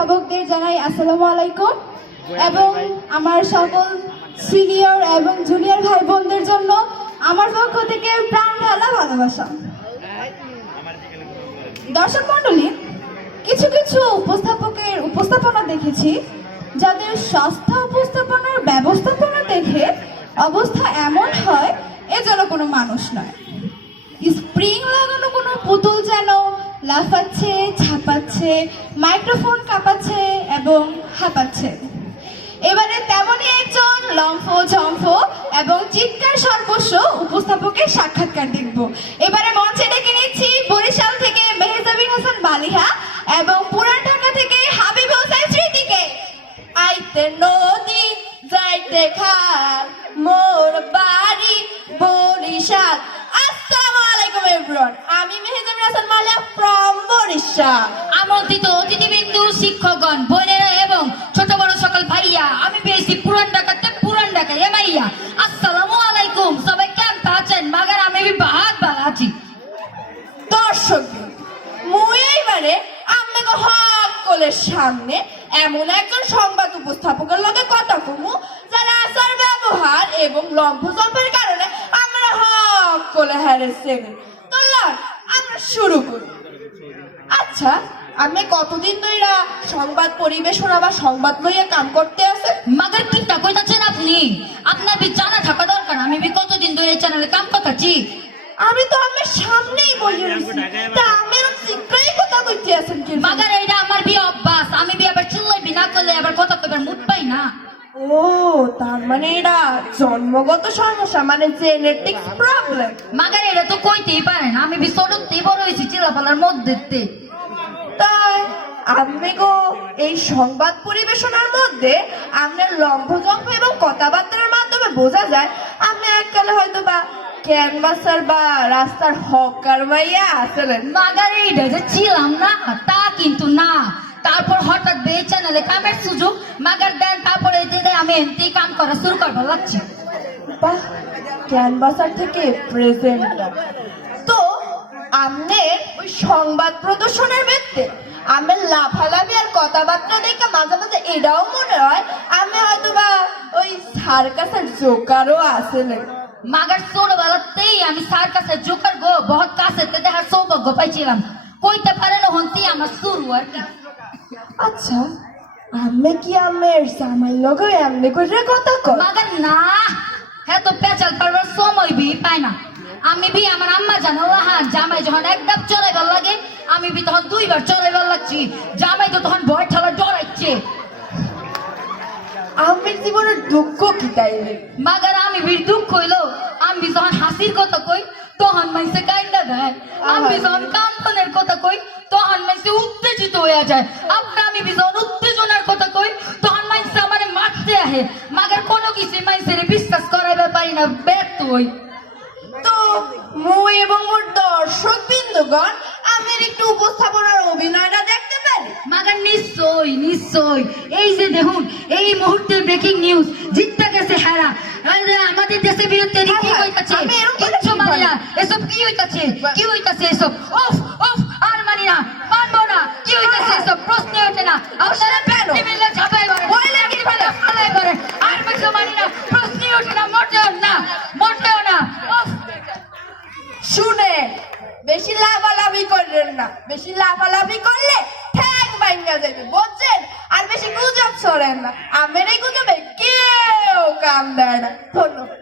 অভিভাবকদের জানাই আসসালামু আলাইকুম এবং আমার সকল সিনিয়র এবং জুনিয়র ভাই বোনদের জন্য আমার পক্ষ থেকে প্রাণ ঢালা ভালোবাসা। দর্শক মণ্ডলী, কিছু কিছু উপস্থাপকের উপস্থাপনা দেখেছি যাদের সস্তা উপস্থাপনার ব্যবস্থাপনা দেখে অবস্থা এমন হয় এ যেন কোনো মানুষ নয়। স্প্রিং লাগানো কোনো পুতুল যেন লাফাচ্ছে, ছাপাচ্ছে, মাইক্রোফোন কাঁপাচ্ছে এবং হাঁপাচ্ছে। এবারে তেমনই একজন লম্ফ ঝম্ফ এবং চিৎকার সর্বস্ব উপস্থাপকের সাক্ষাৎকার দেখব। এবারে মঞ্চে ডেকে নিচ্ছি বরিশাল থেকে মেহজাবিন হাসান বালিহা এবং পুরান ঢাকা থেকে হাবিব হোসেন স্মৃতিকে। আইতে নদী যাইতে খাল, মোর বাড়ি বরিশাল। আসসালামু আলাইকুম এভরিওয়ান, আমি মেহজাবিন হাসান বালিহা ফ্রম বরিশাল। আমন্ত্রিত অতিথিবৃন্দু, শিক্ষকগণ, বোনেরা এবং ছোট বড় সকল ভাইয়া, আমি পেয়েছি পুরান ঢাকা এমাইয়া। আসসালামু আলাইকুম, সবাই কেমন আছেন? মাগার আমি বহুত ভালো আছি। দর্শক মুই এইবারে আপনাকে হক কলের সামনে এমন একজন সংবাদ উপস্থাপকের লগে কথা কমু যার আচার ব্যবহার এবং লম্ফজম্পের কারণে আমরা হক কলে হারেছে। তো লন আমরা শুরু করি। আচ্ছা, আমি কতদিন ধরে সংবাদ পরিবেশনা বা সংবাদ লইয়া কাম করতে আছে? মাগার কিটা কইতাছেন আপনি? আপনার বি জানা থাকা দরকার। আমি বি কতদিন ধরে এই চ্যানেলে কাম করতেছি। আমি তো আমার সামনেই বসে রয়েছি, তা আমি চিত্রই কথা কইতে আছেন কি? মাগার এইটা আমার বি অভ্যাস। আমি বি আবার চিল্লাইবি না করলে আবার কথা কইবার মুড পাই না। ও, তার মানে এটা জন্মগত সমস্যা, মানে জেনেটিক্স প্রবলেম। মাগার এটা তো কইতেই পারেন। আমি বি ছোটতেই বড় হয়েছি চিল্লাপালার মধ্যে। তাই আপনি গো এই সংবাদ পরিবেশনার মধ্যে আপনার লম্ফজম্ফ এবং কথাবার্তার মাধ্যমে বোঝা যায় আপনি এককালে হয়তো বা ক্যানভাসার বা রাস্তার হকার মাইয়া আসলেন। মাগার এইটা যে ছিলাম না তা কিন্তু না। তারপর হঠাৎ বে চ্যানেলে কামের সুযোগ মাগার দেন, তারপরে আমি এমনি কাম করা শুরু করবার লাগছি। বাহ, ক্যানভাসার থেকে প্রেজেন্টার। তো আপনার ওই সংবাদ প্রদর্শনের ব্যক্তি আমি লাফালাফি আর কথাবার্তা দেখে মাঝে মাঝে এটাও মনে হয় আমি হয়তো বা ওই সার্কাসের জোকারও আসলেন। মাগার ছোটবেলাতেই আমি সার্কাসের জোকার গো বহুত কাছে দেখার সৌভাগ্য পাইছিলাম। কইতে পারেন হন্তি আমার শুরু আর কি। আচ্ছা, আমি কি আমের জামাই লগে এমনি করে কথা কই? মাগার না, হ্যাঁ তো পেঁচাল পারবার সময় বি পায় না। আমি বি আমার আম্মা জানো হ্যাঁ, জামাই যখন এক ডাব চড়াইবার লাগে আমি বি তখন দুইবার চড়াইবার লাগছি। জামাই তো তখন ভয় ঠেলা ডরাইছে। আমের জীবনের দুঃখ কি তাইলে? মাগার আমি বির দুঃখ হইলো আমি যখন হাসির কথা কই তখন মাইসে কাইন্দা দেয়। আমি যখন কান্দনের কথা কই তখন মাইসে উত্তেজিত হয়ে যায়। আপনার আমি যখন উত্তেজনার কথা কই তখন মাইসে আমার মারতে আহে। মাগার কোনো কিছু মাইসের বিশ্বাস করাইবার পারি না, ব্যর্থ হই। তো মুই এবং মোর দর্শক বিন্দুগণ আমের একটু উপস্থাপনার অভিনয়টা দেখতে পারি? মাগার নিশ্চয় নিশ্চয়। এই যে দেখুন, এই মুহূর্তে ব্রেকিং নিউজ, জিততে গেছে হেরা। আমাদের দেশের বিরুদ্ধে কি হইতাছে কিচ্ছু মানি না। এসব কি হইতাছে, কি হইতাছে এসব? ওফ ওফ, আর মানি না, মানবো না। কি হইতাছে এসব? প্রশ্ন ওঠে না। আপনারা টেবিলে ঝাঁপাই মারেন, বইলে কি ফেলে ফালাই করেন, আর কিছু মানি না। প্রশ্ন ওঠে না, মোটেও না, মোটেও না। ওফ, শুনে বেশি লাফালাফি করলেন না, বেশি লাফালাফি করলে ঠ্যাং ভাঙা যাবে, বুঝছেন? আর বেশি গুজব ছড়েন না, আমের এই গুজবে কেউ কাম দেয় না। ধন্যবাদ।